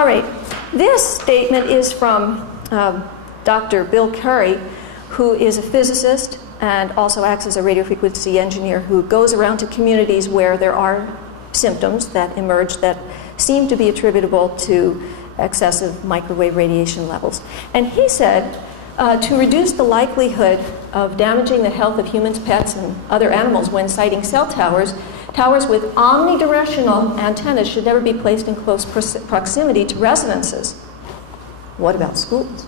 All right, this statement is from Dr. Bill Curry, who is a physicist and also acts as a radio frequency engineer who goes around to communities where there are symptoms that emerge that seem to be attributable to excessive microwave radiation levels. And he said, to reduce the likelihood of damaging the health of humans, pets, and other animals when siting cell towers, towers with omnidirectional antennas should never be placed in close proximity to residences. What about schools?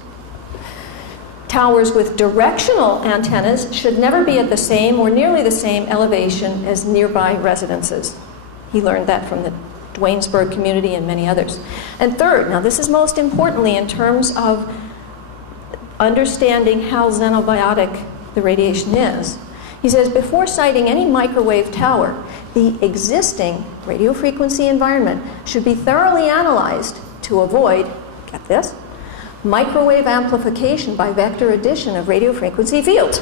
Towers with directional antennas should never be at the same or nearly the same elevation as nearby residences. He learned that from the Duanesburg community and many others. And third, now this is most importantly in terms of understanding how xenobiotic the radiation is. He says, before siting any microwave tower, the existing radio frequency environment should be thoroughly analyzed to avoid, get this, microwave amplification by vector addition of radio frequency fields.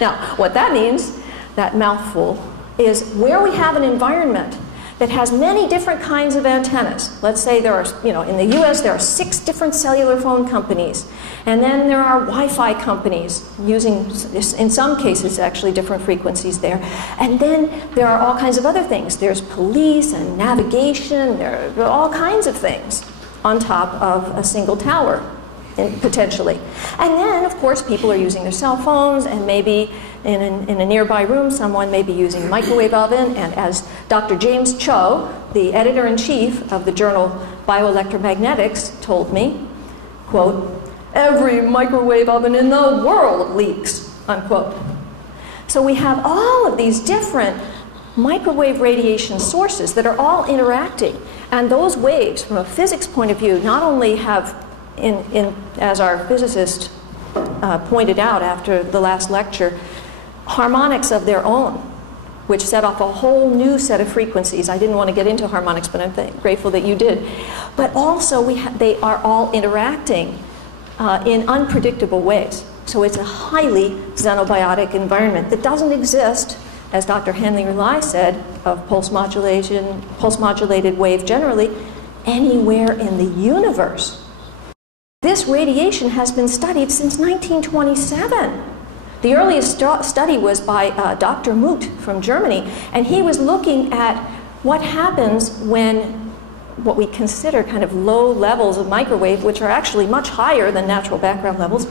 Now, what that means, that mouthful, is where we have an environment that has many different kinds of antennas. Let's say there are, in the US there are 6 different cellular phone companies, and then there are Wi-Fi companies using, in some cases, actually different frequencies there. And then there are all kinds of other things. There's police and navigation, there are all kinds of things on top of a single tower, potentially. And then, of course, people are using their cell phones, and maybe in a nearby room, someone may be using a microwave oven. And as Dr. James Cho, the editor-in-chief of the journal Bioelectromagnetics, told me, quote, every microwave oven in the world leaks, unquote. So we have all of these different microwave radiation sources that are all interacting. And those waves, from a physics point of view, not only have, as our physicist pointed out after the last lecture, harmonics of their own, which set off a whole new set of frequencies. I didn't want to get into harmonics, but I'm grateful that you did. But also, they are all interacting in unpredictable ways. So it's a highly xenobiotic environment that doesn't exist, as Dr. Hanley Rely said, of pulse-modulated wave generally, anywhere in the universe. This radiation has been studied since 1927. The earliest study was by Dr. Muth from Germany, and he was looking at what happens when what we consider kind of low levels of microwave, which are actually much higher than natural background levels,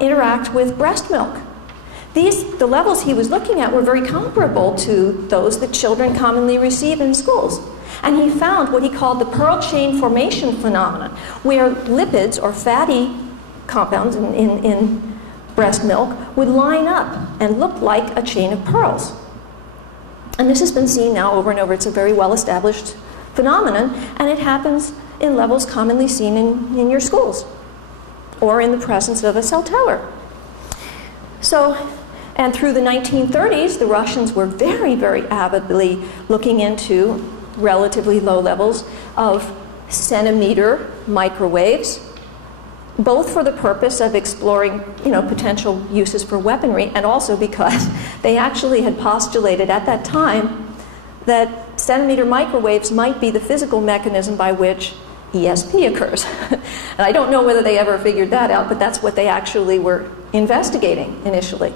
interact with breast milk. The levels he was looking at were very comparable to those that children commonly receive in schools. And he found what he called the pearl chain formation phenomenon, where lipids or fatty compounds in breast milk would line up and look like a chain of pearls. And this has been seen now over and over. It's a very well-established phenomenon, and it happens in levels commonly seen in your schools or in the presence of a cell tower. So, and through the 1930s, the Russians were very, very avidly looking into relatively low levels of centimeter microwaves, both for the purpose of exploring, potential uses for weaponry, and also because they actually had postulated at that time that centimeter microwaves might be the physical mechanism by which ESP occurs. And I don't know whether they ever figured that out, but that's what they actually were investigating initially.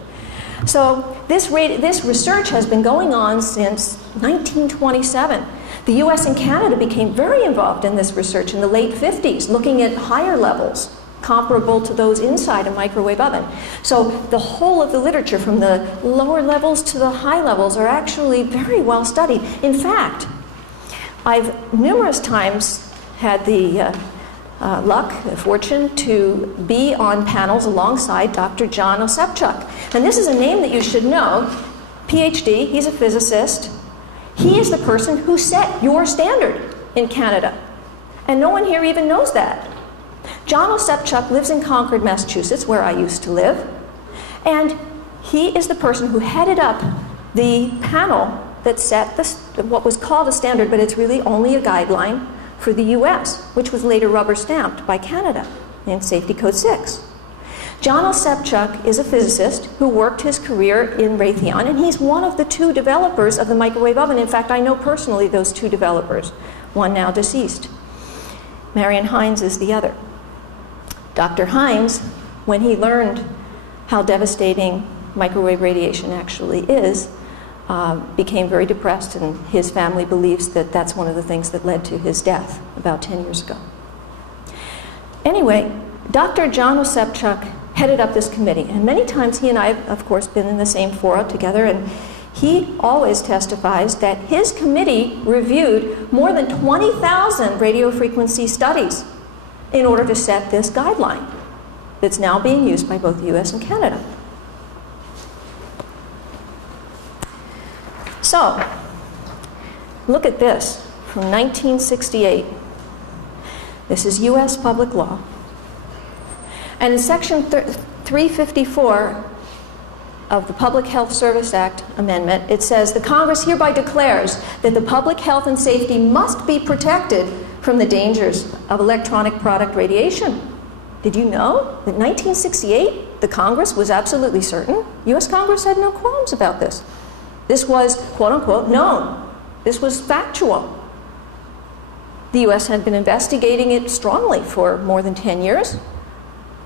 So this research has been going on since 1927. The US and Canada became very involved in this research in the late 50s, looking at higher levels comparable to those inside a microwave oven. So the whole of the literature, from the lower levels to the high levels, are actually very well studied. In fact, I've numerous times had the the fortune to be on panels alongside Dr. John Osepchuk. And this is a name that you should know. PhD, he's a physicist. He is the person who set your standard in Canada. And no one here even knows that. John Osepchuk lives in Concord, Massachusetts, where I used to live. And he is the person who headed up the panel that set what was called a standard, but it's really only a guideline for the US, which was later rubber stamped by Canada in Safety Code 6. John Osepchuk is a physicist who worked his career in Raytheon, and he's one of the 2 developers of the microwave oven. In fact, I know personally those 2 developers, one now deceased. Marion Hines is the other. Dr. Hines, when he learned how devastating microwave radiation actually is, became very depressed, and his family believes that that's one of the things that led to his death about 10 years ago. Anyway, Dr. John Osepchuk headed up this committee, and many times he and I have, of course, been in the same fora together, and he always testifies that his committee reviewed more than 20,000 radio frequency studies in order to set this guideline that's now being used by both the US and Canada. So, look at this from 1968. This is US public law. And in Section 354 of the Public Health Service Act Amendment, it says, the Congress hereby declares that the public health and safety must be protected from the dangers of electronic product radiation. Did you know that in 1968, the Congress was absolutely certain? US Congress had no qualms about this. This was, quote unquote, known. This was factual. The US had been investigating it strongly for more than 10 years.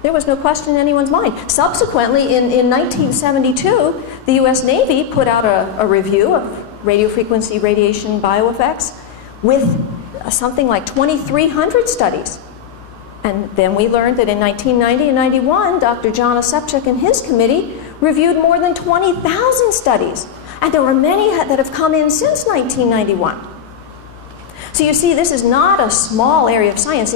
There was no question in anyone's mind. Subsequently, in 1972, the US Navy put out a review of radio frequency radiation bioeffects with something like 2,300 studies. And then we learned that in 1990 and 91, Dr. John Osepchuk and his committee reviewed more than 20,000 studies. And there were many that have come in since 1991. So you see, this is not a small area of science.